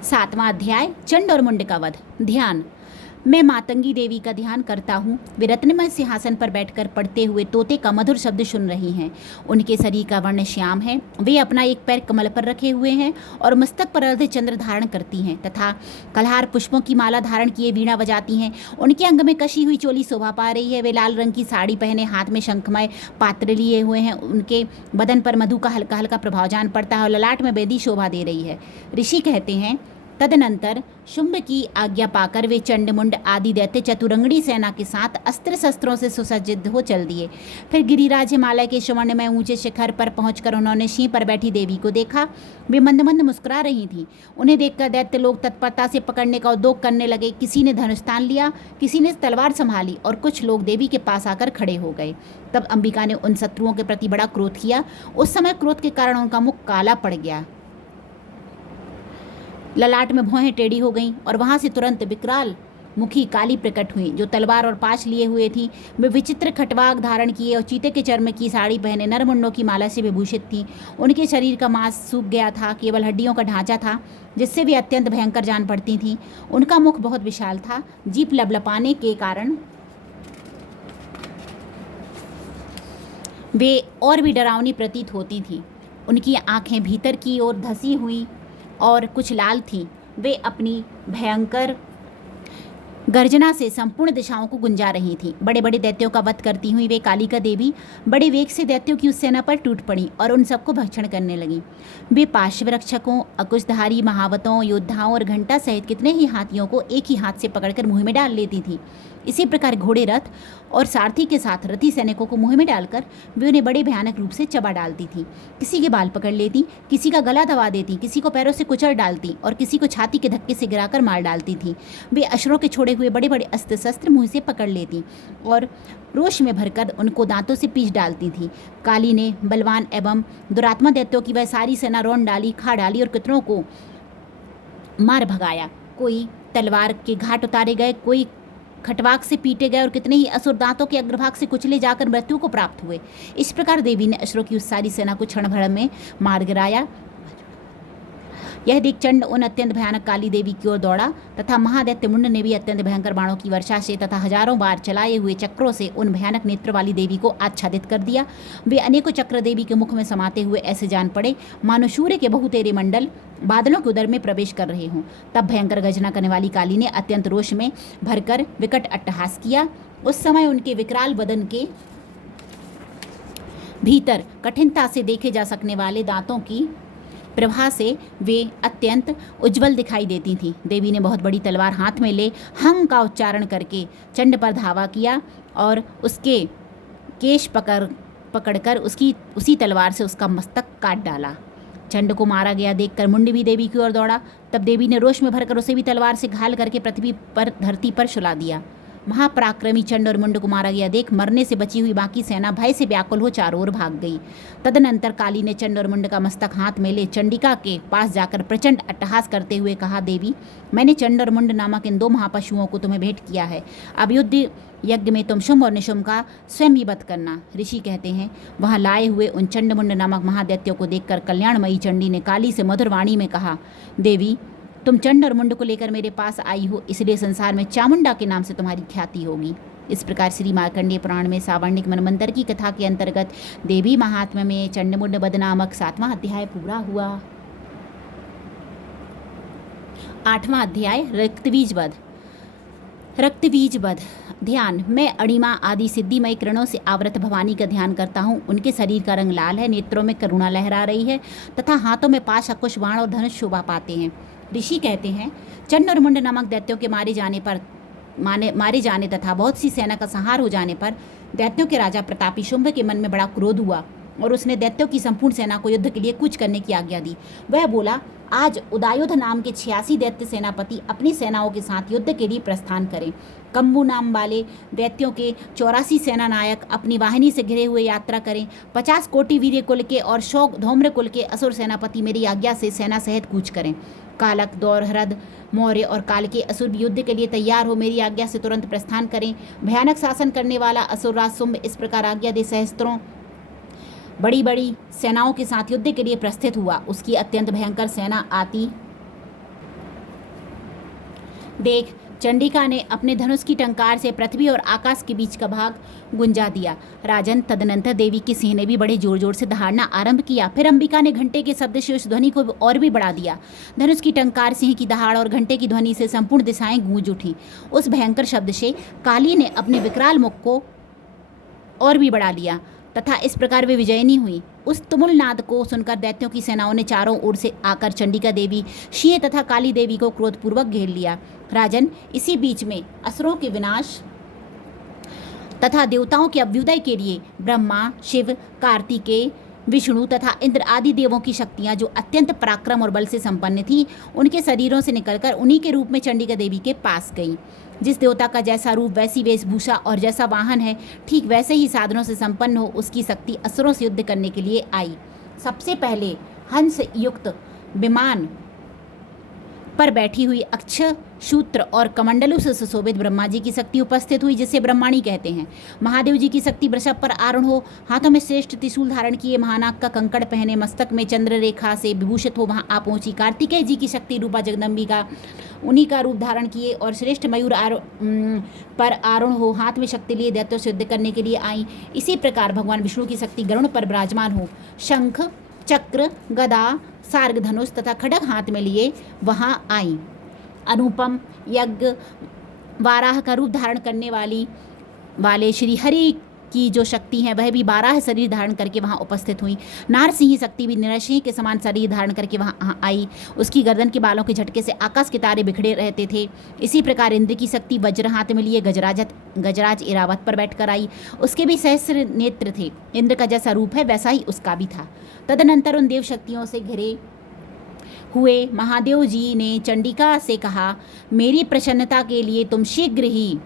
7वां अध्याय चंड और मुंड का वध। ध्यान। मैं मातंगी देवी का ध्यान करता हूँ। वे रत्नमय सिंहासन पर बैठकर पढ़ते हुए तोते का मधुर शब्द सुन रही हैं। उनके शरीर का वर्ण श्याम है। वे अपना एक पैर कमल पर रखे हुए हैं और मस्तक पर अर्ध चंद्र धारण करती हैं तथा कलहार पुष्पों की माला धारण किए वीणा बजाती हैं। उनके अंग में कशी हुई चोली शोभा पा रही है। वे लाल रंग की साड़ी पहने हाथ में शंखमय पात्र लिए हुए हैं। उनके बदन पर मधु का हल्का हल्का प्रभाव जान पड़ता है और ललाट में बेदी शोभा दे रही है। ऋषि कहते हैं, तदनंतर शुंभ की आज्ञा पाकर वे चंड मुंड आदि दैत्य चतुरंगड़ी सेना के साथ अस्त्र शस्त्रों से सुसज्जित हो चल दिए। फिर गिरिराज हिमालय के सुवर्ण में ऊंचे शिखर पर पहुंचकर उन्होंने सिंह पर बैठी देवी को देखा। वे मंद मंद मुस्कुरा रही थीं। उन्हें देखकर दैत्य लोग तत्परता से पकड़ने का उद्योग करने लगे। किसी ने धनुष तान लिया, किसी ने तलवार संभाली और कुछ लोग देवी के पास आकर खड़े हो गए। तब अंबिका ने उन शत्रुओं के प्रति बड़ा क्रोध किया। उस समय क्रोध के कारण उनका मुख काला पड़ गया, ललाट में भौहें टेढ़ी हो गईं और वहां से तुरंत विकराल मुखी काली प्रकट हुई, जो तलवार और पाश लिए हुए थी। वे विचित्र खटवाग धारण किए और चीते के चर्म की साड़ी पहने नरमुंडों की माला से विभूषित थी। उनके शरीर का मांस सूख गया था, केवल हड्डियों का ढांचा था, जिससे वे अत्यंत भयंकर जान पड़ती थीं। उनका मुख बहुत विशाल था। जीभ लपलपाने के कारण वे और भी डरावनी प्रतीत होती थीं। उनकी आंखें भीतर की ओर धसी हुई और कुछ लाल थीं। वे अपनी भयंकर गर्जना से संपूर्ण दिशाओं को गुंजा रही थीं। बड़े बड़े दैत्यों का वध करती हुई वे कालिका देवी बड़े वेग से दैत्यों की उस सेना पर टूट पड़ी और उन सबको भक्षण करने लगी। वे पार्श्वरक्षकों, अकुशधारी महावतों, योद्धाओं और घंटा सहित कितने ही हाथियों को एक ही हाथ से पकड़कर मुँह में डाल लेती थी। इसी प्रकार घोड़े, रथ और सारथी के साथ रथी सैनिकों को मुँह में डालकर वे उन्हें बड़े भयानक रूप से चबा डालती थी। किसी के बाल पकड़ लेती, किसी का गला दबा देती, किसी को पैरों से कुचल डालती और किसी को छाती के धक्के से गिराकर मार डालती थी। वे असुरों के छोड़े हुए बड़े बड़े अस्त्र शस्त्र मुँह से पकड़ लेती और रोष में भरकर उनको दांतों से पीस डालती थी। काली ने बलवान एवं दुरात्मा दैत्यों की वह सारी सेना रौंद डाली, खा डाली और कितनों को मार भगाया। कोई तलवार के घाट उतारे गए, कोई खटवाक से पीटे गए और कितने ही असुर दांतों के अग्रभाग से कुचले जाकर मृत्यु को प्राप्त हुए। इस प्रकार देवी ने असुरों की उस सारी सेना को क्षण भर में मार गिराया। यह देख चंड उन अत्यंत भयानक काली देवी की ओर दौड़ा तथा महादैत्य मुंड ने भी अत्यंत भयंकर बाणों की वर्षा से तथा हजारों बार चलाए हुए चक्रों से उन भयानक नेत्र वाली देवी को आच्छादित कर दिया। वे अनेकों चक्र देवी के मुख में समाते हुए ऐसे जान पड़े मानो सूर्य के बहुतेरे मंडल बादलों के उदर में प्रवेश कर रहे हों। तब भयंकर गर्जना करने वाली काली ने अत्यंत रोष में भरकर विकट अट्टहास किया। उस समय उनके विकराल बदन के भीतर कठिनता से देखे जा सकने वाले दांतों की प्रभा से वे अत्यंत उज्जवल दिखाई देती थीं। देवी ने बहुत बड़ी तलवार हाथ में ले हंग का उच्चारण करके चंड पर धावा किया और उसके केश पकड़कर उसी तलवार से उसका मस्तक काट डाला। चंड को मारा गया देखकर मुंड भी देवी की ओर दौड़ा। तब देवी ने रोष में भरकर उसे भी तलवार से घायल करके पृथ्वी पर धरती पर सुला दिया। महापराक्रमी चंड और मुंड को मारा गया देख मरने से बची हुई बाकी सेना भय से व्याकुल हो चारों ओर भाग गई। तदनंतर काली ने चंड और मुंड का मस्तक हाथ में ले चंडिका के पास जाकर प्रचंड अट्टहास करते हुए कहा, देवी, मैंने चंड और मुंड नामक इन 2 महापशुओं को तुम्हें भेंट किया है। अब युद्ध यज्ञ में तुम शुंभ और निशुंभ का स्वयं ही वध करना। ऋषि कहते हैं, वहां लाए हुए उन चंड मुंड नामक महादैत्यों को देखकर कल्याणमयी चंडी ने काली से मधुर वाणी में कहा, देवी, तुम चंड और मुंड को लेकर मेरे पास आई हो, इसलिए संसार में चामुंडा के नाम से तुम्हारी ख्याति होगी। इस प्रकार श्री मार्कंडेय पुराण में सावर्णिक मनमंत्र की कथा के अंतर्गत देवी महात्म्य में चंड मुंड वध नामक 7वां अध्याय पूरा हुआ। 8वां अध्याय रक्तबीज वध। रक्तबीज वध। ध्यान। मैं अणिमा आदि सिद्धिमय किरणों से आवृत भवानी का ध्यान करता हूँ। उनके शरीर का रंग लाल है, नेत्रों में करुणा लहरा रही है तथा हाथों में पाश, अंकुश, बाण और धनुष शोभा पाते हैं। ऋषि कहते हैं, चंड और मुंड नामक दैत्यों के मारे जाने तथा बहुत सी सेना का संहार हो जाने पर दैत्यों के राजा प्रतापी शुंभ के मन में बड़ा क्रोध हुआ और उसने दैत्यों की संपूर्ण सेना को युद्ध के लिए कूच करने की आज्ञा दी। वह बोला, आज उदायुध नाम के 86 दैत्य सेनापति अपनी सेनाओं के साथ युद्ध के लिए प्रस्थान करें। कंबू नाम वाले दैत्यों के 84 सेना नायक अपनी वाहिनी से घिरे हुए यात्रा करें। 50 कोटि वीर्य कुल के और 100 धौम्र कुल के असुर सेनापति मेरी आज्ञा से सेना सहित कूच करें। कालक, दौर, हृद, मौर्य और काल के असुर भी युद्ध के लिए तैयार हो मेरी आज्ञा से तुरंत प्रस्थान करें। भयानक शासन करने वाला असुरराज शुंभ इस प्रकार आज्ञा दे सहस्त्रों बड़ी बड़ी सेनाओं के साथ युद्ध के लिए प्रस्थित हुआ। उसकी अत्यंत भयंकर सेना आती देख चंडिका ने अपने धनुष की टंकार से पृथ्वी और आकाश के बीच का भाग गुंजा दिया। राजन, तदनंतर देवी की सिंह ने भी बड़े जोर जोर से दहाड़ना आरंभ किया। फिर अंबिका ने घंटे के शब्द से उस ध्वनि को और भी बढ़ा दिया। धनुष की टंकार, सिंह की दहाड़ और घंटे की ध्वनि से संपूर्ण दिशाएं गूंज उठी। उस भयंकर शब्द से काली ने अपने विकराल मुख को और भी बढ़ा लिया तथा इस प्रकार वे विजयनी हुई। उस तुमुल नाद को सुनकर दैत्यों की सेनाओं ने चारों ओर से आकर चंडिका देवी, सिंह तथा काली देवी को क्रोधपूर्वक घेर लिया। राजन, इसी बीच में असुरों के विनाश तथा देवताओं के अभ्युदय के लिए ब्रह्मा, शिव, कार्तिकेय, विष्णु तथा इंद्र आदि देवों की शक्तियां जो अत्यंत पराक्रम और बल से संपन्न थीं, उनके शरीरों से निकलकर उन्हीं के रूप में चंडिका देवी के पास गईं। जिस देवता का जैसा रूप, वैसी वेशभूषा और जैसा वाहन है, ठीक वैसे ही साधनों से संपन्न हो उसकी शक्ति असुरों से युद्ध करने के लिए आई। सबसे पहले हंस युक्त विमान पर बैठी हुई अक्ष, शूत्र और कमंडलों से सुशोभित ब्रह्मा जी की शक्ति उपस्थित हुई, जिसे ब्रह्माणी कहते हैं। महादेव जी की शक्ति वृषभ पर आरूढ़ हो, हाथों में श्रेष्ठ त्रिशूल धारण किए, महानाग का कंकड़ पहने, मस्तक में चंद्र रेखा से विभूषित हो वहां आ पहुंची। कार्तिकेय जी की शक्ति रूपा जगदम्बिका उन्हीं का रूप धारण किए और श्रेष्ठ मयूर पर आरूढ़ हो हाथ में शक्ति लिए दैत्यों से युद्ध करने के लिए आई। इसी प्रकार भगवान विष्णु की शक्ति गरुड़ पर विराजमान हो शंख, चक्र, गदा, सार्ग धनुष तथा खड्ग हाथ में लिए वहां आई। अनुपम यज्ञ वाराह का रूप धारण करने वाले श्री हरि की जो शक्ति है, वह भी 12 शरीर धारण करके वहां उपस्थित हुई। नारसिंह शक्ति भी नरसिंह के समान शरीर धारण करके वहां आई। उसकी गर्दन के बालों के झटके से आकाश के तारे बिखरे रहते थे। इसी प्रकार इंद्र की शक्ति वज्र हाथ में लिए गजराज इरावत पर बैठकर आई। उसके भी सहस्र नेत्र थे। इंद्र का जैसा रूप है वैसा ही उसका भी था। तदनंतर उन देव शक्तियों से घिरे हुए महादेव जी ने चंडिका से कहा, मेरी प्रसन्नता के लिए तुम शीघ्र ही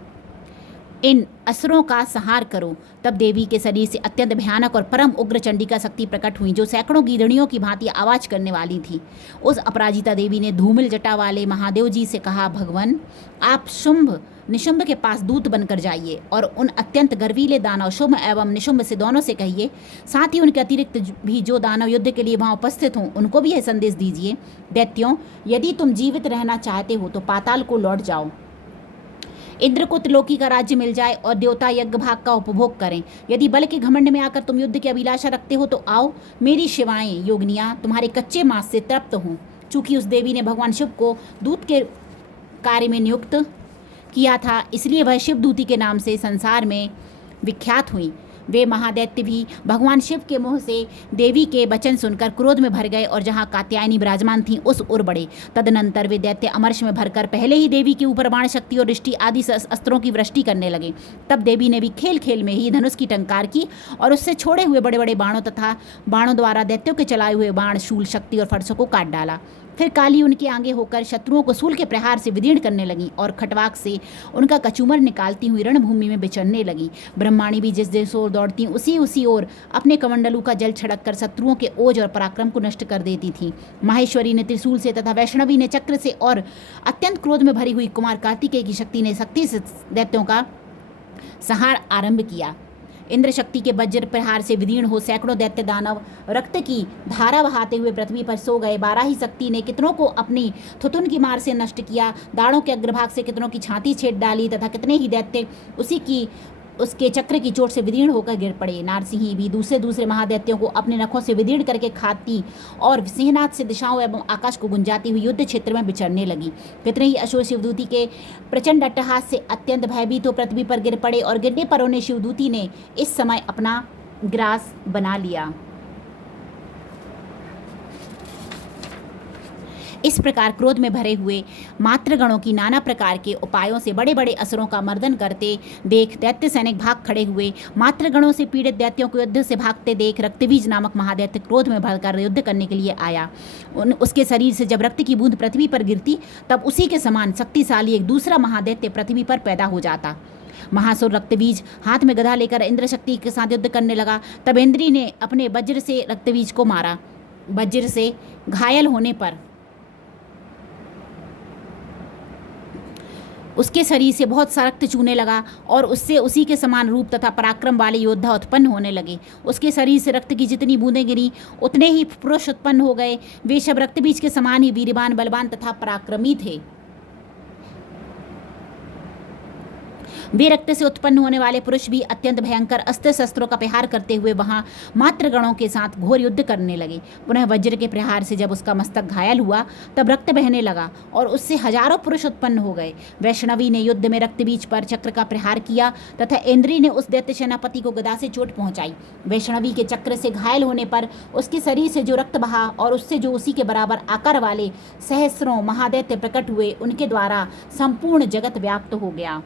इन असुरों का संहार करो। तब देवी के शरीर से अत्यंत भयानक और परम उग्र चंडिका शक्ति प्रकट हुई, जो सैकड़ों गीदड़ियों की भांति आवाज करने वाली थी। उस अपराजिता देवी ने धूमिल जटा वाले महादेव जी से कहा, भगवान, आप शुंभ निशुंभ के पास दूत बनकर जाइए और उन अत्यंत गर्वीले दानव शुंभ एवं निशुंभ से दोनों से कहिए, साथ ही उनके अतिरिक्त भी जो दानव युद्ध के लिए वहां उपस्थित हों उनको भी यह संदेश दीजिए, दैत्यों, यदि तुम जीवित रहना चाहते हो तो पाताल को लौट जाओ। इंद्र को त्रिलोकी का राज्य मिल जाए और देवता यज्ञ भाग का उपभोग करें। यदि बल के घमंड में आकर तुम युद्ध की अभिलाषा रखते हो तो आओ, मेरी शिवाएं योगिनियां तुम्हारे कच्चे मांस से तृप्त हों। चूंकि उस देवी ने भगवान शिव को दूत के कार्य में नियुक्त किया था, इसलिए वह शिवदूती के नाम से संसार में विख्यात हुई। वे महादैत्य भी भगवान शिव के मुँह से देवी के वचन सुनकर क्रोध में भर गए और जहाँ कात्यायनी विराजमान थीं उस ओर बढ़े। तदनंतर वे दैत्य अमरश में भरकर पहले ही देवी के ऊपर बाण शक्ति और दृष्टि आदि अस्त्रों की वृष्टि करने लगे। तब देवी ने भी खेल खेल में ही धनुष की टंकार की और उससे छोड़े हुए बड़े बड़े बाणों तथा बाणों द्वारा दैत्यों के चलाए हुए बाण, शूल, शक्ति और फरसों को काट डाला। फिर काली उनके आगे होकर शत्रुओं को शूल के प्रहार से विदीर्ण करने लगी और खटवाक से उनका कचूमर निकालती हुई रणभूमि में बिचरने लगी। ब्रह्माणी भी जिस ओर दौड़ती उसी ओर अपने कमंडलू का जल छिड़क कर शत्रुओं के ओज और पराक्रम को नष्ट कर देती थी। माहेश्वरी ने त्रिशूल से तथा वैष्णवी ने चक्र से और अत्यंत क्रोध में भरी हुई कुमार कार्तिकेय की शक्ति ने शक्ति से दैत्यों का संहार आरंभ किया। इंद्र शक्ति के वज्र प्रहार से विदीर्ण हो सैकड़ों दैत्य दानव रक्त की धारा बहाते हुए पृथ्वी पर सो गए। 12 ही शक्ति ने कितनों को अपनी थुथुन की मार से नष्ट किया, दाढ़ों के अग्रभाग से कितनों की छाती छेद डाली तथा कितने ही दैत्य उसके चक्र की चोट से विदीर्ण होकर गिर पड़े। नारसिंही भी दूसरे महादैत्यों को अपने नखों से विदीर्ण करके खाती और सिंहनाद से दिशाओं एवं आकाश को गुंजाती हुई युद्ध क्षेत्र में विचरने लगी। कितने ही असुर शिवदूती के प्रचंड अट्टहास से अत्यंत भयभीत हो पृथ्वी पर गिर पड़े और गिरने पर उन्हें शिवदूती ने इस समय अपना ग्रास बना लिया। इस प्रकार क्रोध में भरे हुए मातृगणों की नाना प्रकार के उपायों से बड़े बड़े असुरों का मर्दन करते देख दैत्य सैनिक भाग खड़े हुए। मातृगणों से पीड़ित दैत्यों को युद्ध से भागते देख रक्तबीज नामक महादैत्य क्रोध में भरकर युद्ध करने के लिए आया। उसके शरीर से जब रक्त की बूंद पृथ्वी पर गिरती तब उसी के समान शक्तिशाली एक दूसरा महादैत्य पृथ्वी पर पैदा हो जाता। महासुर रक्तबीज हाथ में गदा लेकर इंद्र शक्ति के साथ युद्ध करने लगा। तब इंद्री ने अपने वज्र से रक्तबीज को मारा। वज्र से घायल होने पर उसके शरीर से बहुत सा रक्त चूने लगा और उससे उसी के समान रूप तथा पराक्रम वाले योद्धा उत्पन्न होने लगे। उसके शरीर से रक्त की जितनी बूंदें गिरी उतने ही पुरुष उत्पन्न हो गए। वे सब रक्तबीज के समान ही वीरवान, बलवान तथा पराक्रमी थे। वे रक्त से उत्पन्न होने वाले पुरुष भी अत्यंत भयंकर अस्त्र शस्त्रों का प्रहार करते हुए वहां मातृगणों के साथ घोर युद्ध करने लगे। पुनः वज्र के प्रहार से जब उसका मस्तक घायल हुआ तब रक्त बहने लगा और उससे हजारों पुरुष उत्पन्न हो गए। वैष्णवी ने युद्ध में रक्तबीज पर चक्र का प्रहार किया तथा इंद्री ने उस दैत्य सेनापति को गदा से चोट पहुंचाई। वैष्णवी के चक्र से घायल होने पर उसके शरीर से जो रक्त बहा और उससे जो उसी के बराबर आकार वाले सहस्रों महादैत्य प्रकट हुए, उनके द्वारा संपूर्ण जगत व्याप्त हो गया।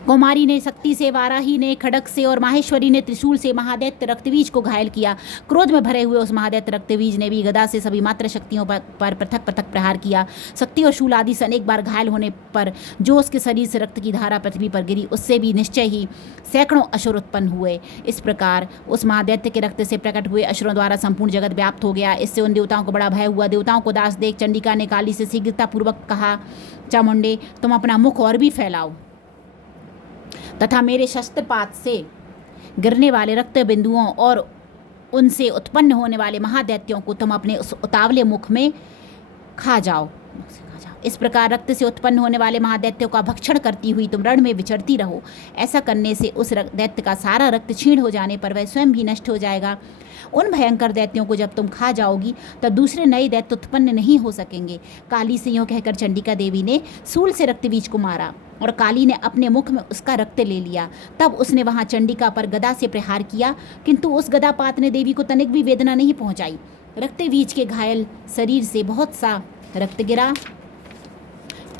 कौमारी ने शक्ति से, वाराही ने खड़ग से और माहेश्वरी ने त्रिशूल से महादैत्य रक्तबीज को घायल किया। क्रोध में भरे हुए उस महादैत्य रक्तबीज ने भी गदा से सभी मात्र शक्तियों पर पृथक पृथक प्रहार किया। शक्ति और शूल आदि से अनेक बार घायल होने पर जो उसके शरीर से रक्त की धारा पृथ्वी पर गिरी, उससे भी निश्चय ही सैकड़ों असुर उत्पन्न हुए। इस प्रकार उस महादैत्य के रक्त से प्रकट हुए असुरों द्वारा संपूर्ण जगत व्याप्त हो गया। इससे उन देवताओं को बड़ा भय हुआ। देवताओं को दास देख चंडिका ने काली से शीघ्रतापूर्वक कहा, चामुंडे, तुम अपना मुख और भी फैलाओ तथा मेरे शस्त्रपात से गिरने वाले रक्त बिंदुओं और उनसे उत्पन्न होने वाले महादैत्यों को तुम अपने उस उतावले मुख में खा जाओ। इस प्रकार रक्त से उत्पन्न होने वाले महादैत्यों का भक्षण करती हुई तुम रण में विचरती रहो। ऐसा करने से उस दैत्य का सारा रक्त क्षीण हो जाने पर वह स्वयं भी नष्ट हो जाएगा। उन भयंकर दैत्यों को जब तुम खा जाओगी तब दूसरे नए दैत्य उत्पन्न नहीं हो सकेंगे। काली से यूँ कहकर चंडिका देवी ने सूल से रक्तबीज को मारा और काली ने अपने मुख में उसका रक्त ले लिया। तब उसने वहां चंडिका पर गदा से प्रहार किया, किंतु उस गदापात ने देवी को तनिक भी वेदना नहीं पहुंचाई। रक्तबीज के घायल शरीर से बहुत सा रक्त गिरा,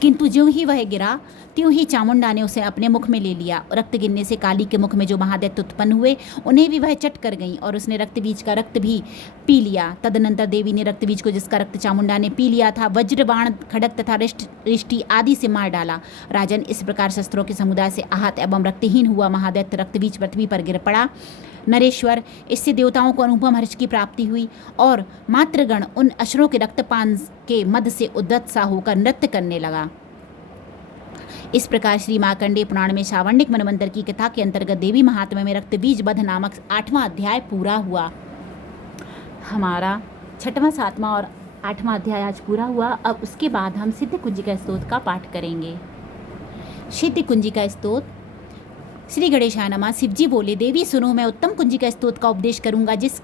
किंतु ज्यों ही वह गिरा त्यों ही चामुंडा ने उसे अपने मुख में ले लिया। रक्त गिरने से काली के मुख में जो महादैत्य उत्पन्न हुए उन्हें भी वह चट कर गईं और उसने रक्तबीज का रक्त भी पी लिया। तदनंतर देवी ने रक्तबीज को, जिसका रक्त चामुंडा ने पी लिया था, वज्रबाण, खड़ग तथा रिष्टि आदि से मार डाला। राजन, इस प्रकार शस्त्रों के समुदाय से आहत एवं रक्तहीन हुआ महादैत्य रक्तबीज पृथ्वी पर गिर पड़ा। नरेश्वर, इससे देवताओं को अनुपम हर्ष की प्राप्ति हुई और मातृगण उन असुरों के रक्तपान के मद से उद्यत सा होकर नृत्य करने लगा। इस प्रकार श्री मार्कंडेय पुराण में शावण्डिक मनवंतर की कथा के अंतर्गत देवी महात्म्य में रक्तबीज वध नामक 8वां अध्याय पूरा हुआ। हमारा 6वां, 7वां और 8वां अध्याय आज पूरा हुआ। अब उसके बाद हम सिद्ध कुंजिका स्तोत्र का पाठ करेंगे। सिद्ध कुंजिका स्तोत्र। श्री गणेशाय नमः। शिवजी बोले, देवी सुनो, मैं उत्तम कुंजिका स्तोत्र का उपदेश करूंगा जिस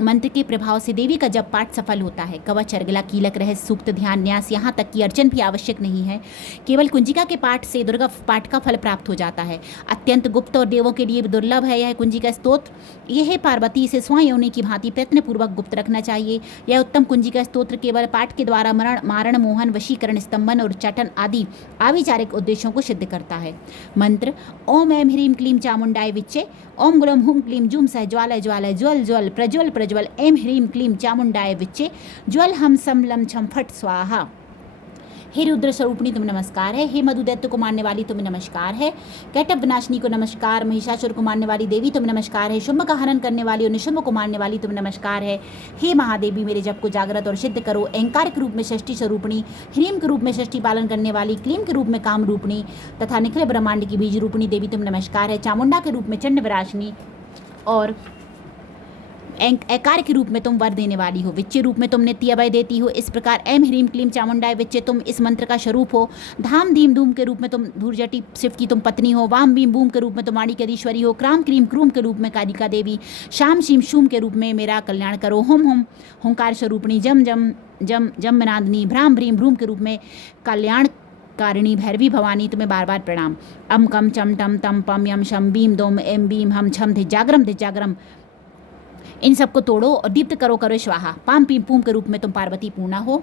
मंत्र के प्रभाव से देवी का जब पाठ सफल होता है। कवच, अर्गला, कीलक, रहस्य, सूक्त, ध्यान, न्यास, यहाँ तक कि अर्चन भी आवश्यक नहीं है। केवल कुंजिका के पाठ से दुर्गा पाठ का फल प्राप्त हो जाता है। अत्यंत गुप्त और देवों के लिए दुर्लभ है यह कुंजिका स्तोत्र। यह पार्वती से स्वयं योनि की भांति प्रयत्नपूर्वक गुप्त रखना चाहिए। यह उत्तम कुंजिका स्तोत्र केवल पाठ के द्वारा मरण, मारण, मोहन, वशीकरण, स्तंभन और चटन आदि आविचारिक उद्देश्यों को सिद्ध करता है। मंत्र: ओम ऐं ह्रीं क्लीं चामुंडाय विच्चे, ओम ग्लौं हुं क्लीं जूं सह ज्वालय ज्वालय ज्वल ज्वल प्रज्वल प्रज्वल, ऐं ह्रीं क्लीं चामुंडाय विच्चे, ज्वल हम सम लम छम फट स्वाहा। हे रुद्र स्वरूपिणी तुम्हें नमस्कार है। हे मधुदैत्य को मारने वाली तुम्हें नमस्कार है। कैटभ विनाशिनी को नमस्कार। महिषासुर को मारने वाली देवी तुम्हें नमस्कार है। शुंभ का हरण करने वाली और निशुंभ को मारने वाली तुम्हें नमस्कार है। हे महादेवी, मेरे जप को जागृत और सिद्ध करो। अहंकार के रूप में षष्ठी स्वरूपिणी, ह्रीम के रूप में षष्ठी पालन करने वाली, क्लीम के रूप में काम रूपिणी तथा निखिल ब्रह्मांड की बीज रूपिणी देवी तुम्हें नमस्कार है। चामुंडा के रूप में चंड विराशिनी और एकार के रूप में तुम वर देने वाली हो। विच्चे रूप में तुम नित्य अभय देती हो। इस प्रकार ऐं ह्रीं क्लीं चामुंडाय विच्चे तुम इस मंत्र का स्वरूप हो। धाम धीम धूम के रूप में तुम धूर्जटी शिव की तुम पत्नी हो। वाम भीम भूम के रूप में तुम वाणिकेश्वरी हो। क्राम क्रीम क्रूम के रूप में कालिका देवी। शाम शीम शूम के रूप में मेरा कल्याण करो। हुम हुम हुंकार स्वरूपिणी। जम जम जम जम नादनी। भ्राम भ्रीम भ्रूम के रूप में कल्याण कारिणी भैरवी भवानी तुम्हें बार बार प्रणाम। अम कम चम टम तम पम यम शम बीम दोम एम बीम हम छम धिजाग्रम धिजाग्रम। इन सबको तोड़ो और दीप्त करो करो स्वाहा। पाम पीम पूम के रूप में तुम पार्वती पूर्णा हो।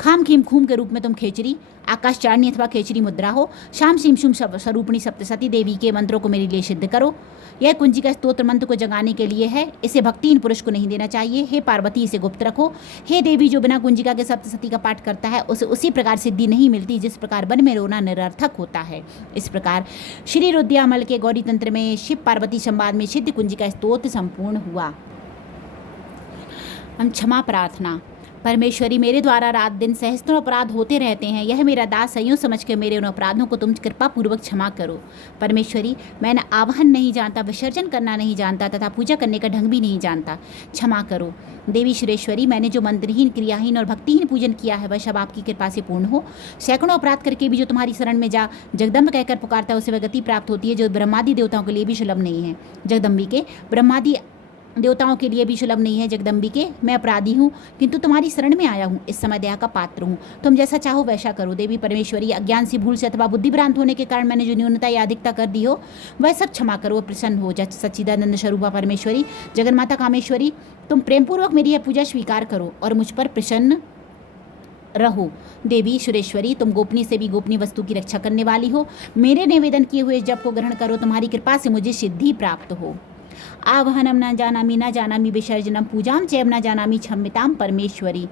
खाम खीम खूम के रूप में तुम खेचरी आकाश चारणी अथवा खेचरी मुद्रा हो। शाम सीम शुम स्वरूपणी सप्तसती देवी के मंत्रों को मेरे लिए सिद्ध करो। यह कुंजिका स्तोत्र मंत्र को जगाने के लिए है, इसे भक्तिहीन पुरुष को नहीं देना चाहिए। हे पार्वती, इसे गुप्त रखो। हे देवी, जो बिना कुंजिका के सप्तसती का पाठ करता है उसे उसी प्रकार सिद्धि नहीं मिलती जिस प्रकार वन में रोना निरर्थक होता है। इस प्रकार श्री रुद्रयामल के गौरी तंत्र में शिव पार्वती संवाद में सिद्ध कुंजिका स्तोत्र संपूर्ण हुआ। हम क्षमा प्रार्थना। परमेश्वरी, मेरे द्वारा रात दिन सहस्त्रों अपराध होते रहते हैं, यह मेरा दास संयोग समझ के मेरे उन अपराधों को तुम कृपा पूर्वक क्षमा करो। परमेश्वरी, मैं न आवाहन नहीं जानता, विसर्जन करना नहीं जानता तथा पूजा करने का ढंग भी नहीं जानता, क्षमा करो। देवी सुरेश्वरी, मैंने जो मंत्रहीन, क्रियाहीन और भक्तिहीन पूजन किया है वह सब आपकी कृपा से पूर्ण हो। सैकड़ों अपराध करके भी जो तुम्हारी शरण में जा जगदम्ब कहकर पुकारता है उसे वह गति प्राप्त होती है जो ब्रह्मादि देवताओं के लिए भी सुलभ नहीं है। जगदम्बिके, ब्रह्मादि देवताओं के लिए भी सुलभ नहीं है। जगदम्बिके, मैं अपराधी हूँ किंतु तुम्हारी शरण में आया हूँ, इस समय दया का पात्र हूँ, तुम जैसा चाहो वैसा करो। देवी परमेश्वरी, अज्ञान से, भूल से अथवा बुद्धिभ्रांत होने के कारण मैंने जो न्यूनता या अधिकता कर दी हो वह सब क्षमा करो, प्रसन्न हो। सच्चिदानंद स्वरूपा परमेश्वरी, जगन्माता कामेश्वरी, तुम प्रेमपूर्वक मेरी यह पूजा स्वीकार करो और मुझ पर प्रसन्न रहो। देवी सुरेश्वरी, तुम गोपनीय से भी गोपनीय वस्तु की रक्षा करने वाली हो, मेरे निवेदन किए हुए जप को ग्रहण करो, तुम्हारी कृपा से मुझे सिद्धि प्राप्त हो। आवाहनम न जानामि विसर्जनम पूजाम चैव न जानामि क्षम्यताम परमेश्वरी।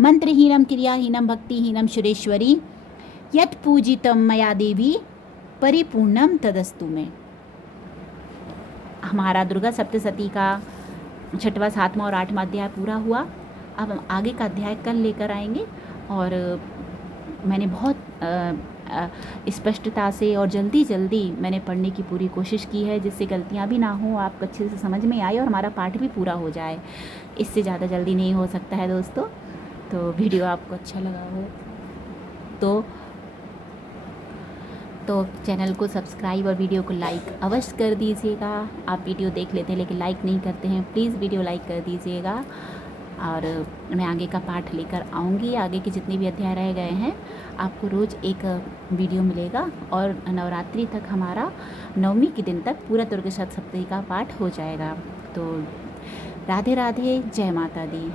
मंत्रहीनम क्रियाहीनम भक्तिहीनम सुरेश्वरी, यत् पूजितम मया देवी परिपूर्णम तदस्तु में। हमारा दुर्गा सप्तशती का 6वां, 7वां और 8वां अध्याय पूरा हुआ। अब हम आगे का अध्याय कल लेकर आएंगे और मैंने बहुत स्पष्टता से और जल्दी मैंने पढ़ने की पूरी कोशिश की है जिससे गलतियां भी ना हो, आपको अच्छे से समझ में आए और हमारा पाठ भी पूरा हो जाए। इससे ज़्यादा जल्दी नहीं हो सकता है दोस्तों। तो वीडियो आपको अच्छा लगा हो तो चैनल को सब्सक्राइब और वीडियो को लाइक अवश्य कर दीजिएगा। आप वीडियो देख लेते हैं लेकिन लाइक नहीं करते हैं, प्लीज़ वीडियो लाइक कर दीजिएगा। और मैं आगे का पाठ लेकर आऊँगी। आगे के जितने भी अध्याय रह गए हैं आपको रोज़ एक वीडियो मिलेगा और नवरात्रि तक हमारा 9वीं के दिन तक पूरा दुर्गा सप्तशती का पाठ हो जाएगा। तो राधे राधे, जय माता दी।